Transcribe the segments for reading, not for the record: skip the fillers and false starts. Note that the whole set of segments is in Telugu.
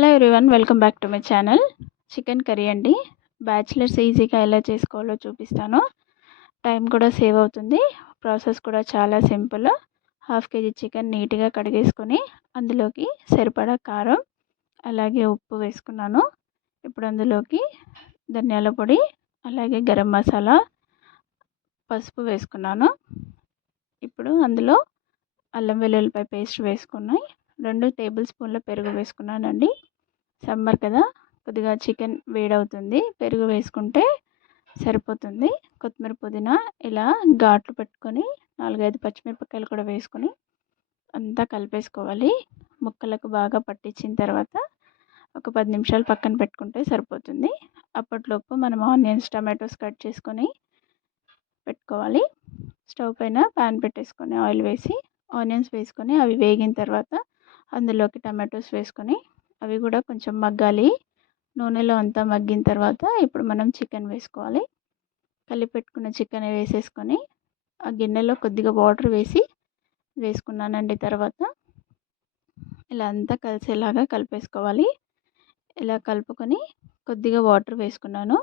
Hello everyone, welcome back to my channel. Chicken curry అండి. బ్యాచిలర్స్ ఈజీగా ఎలా చేసుకోవాలో చూపిస్తాను. టైం కూడా సేవ్ అవుతుంది. ప్రాసెస్ కూడా చాలా సింపుల్. హాఫ్ కేజీ చికెన్ నీట్గా కడిగేసుకొని అందులోకి సరిపడా కారం అలాగే ఉప్పు వేసుకున్నాను. ఇప్పుడు అందులోకి ధనియాల పొడి అలాగే గరం మసాలా పసుపు వేసుకున్నాను. ఇప్పుడు అందులో అల్లం వెల్లుల్లిపాయ పేస్ట్ వేసుకున్నాయి. 2 టేబుల్ స్పూన్ల పెరుగు వేసుకున్నానండి. సమ్మర్ కదా, కొద్దిగా చికెన్ వేడవుతుంది, పెరుగు వేసుకుంటే సరిపోతుంది. కొత్తిమీర పుదీనా ఇలా ఘాట్లు పెట్టుకొని 4-5 పచ్చిమిరపకాయలు కూడా వేసుకొని అంతా కలిపేసుకోవాలి. ముక్కలకు బాగా పట్టించిన తర్వాత ఒక 10 నిమిషాలు పక్కన పెట్టుకుంటే సరిపోతుంది. అప్పట్లోపు మనం ఆనియన్స్ టమాటోస్ కట్ చేసుకొని పెట్టుకోవాలి. స్టవ్ పైన ప్యాన్ పెట్టేసుకొని ఆయిల్ వేసి ఆనియన్స్ వేసుకొని అవి వేగిన తర్వాత అందులోకి టమాటోస్ వేసుకొని అవి కూడా కొంచెం మగ్గాలి. నూనెలో అంతా మగ్గిన తర్వాత ఇప్పుడు మనం చికెన్ వేసుకోవాలి. కలిపి పెట్టుకున్న చికెన్ వేసేసుకొని ఆ గిన్నెలో కొద్దిగా వాటర్ వేసుకున్నానండి. తర్వాత ఇలా అంతా కలిసేలాగా కలిపేసుకోవాలి. ఇలా కలుపుకొని కొద్దిగా వాటర్ వేసుకున్నాను.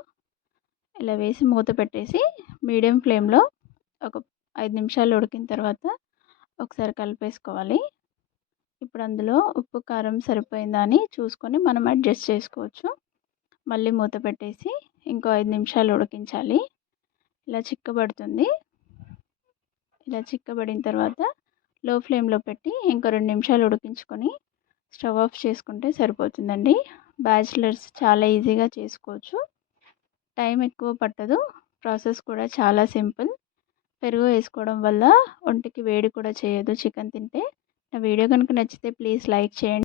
ఇలా వేసి మూత పెట్టేసి మీడియం ఫ్లేమ్లో ఒక 5 నిమిషాలు ఉడికిన తర్వాత ఒకసారి కలిపేసుకోవాలి. ఇప్పుడు అందులో ఉప్పు కారం సరిపోయిందా అని చూసుకొని మనం అడ్జస్ట్ చేసుకోవచ్చు. మళ్ళీ మూత పెట్టేసి ఇంకో 5 నిమిషాలు ఉడికించాలి. ఇలా చిక్కబడుతుంది. ఇలా చిక్కబడిన తర్వాత లో ఫ్లేమ్లో పెట్టి ఇంకో 2 నిమిషాలు ఉడికించుకొని స్టవ్ ఆఫ్ చేసుకుంటే సరిపోతుందండి. బ్యాచిలర్స్ చాలా ఈజీగా చేసుకోవచ్చు. టైం ఎక్కువ పట్టదు. ప్రాసెస్ కూడా చాలా సింపుల్. పెరుగు వేసుకోవడం వల్ల ఒంటికి వేడి కూడా చేయదు చికెన్ తింటే. నా వీడియో కనుక నచ్చితే ప్లీజ్ లైక్ చేయండి.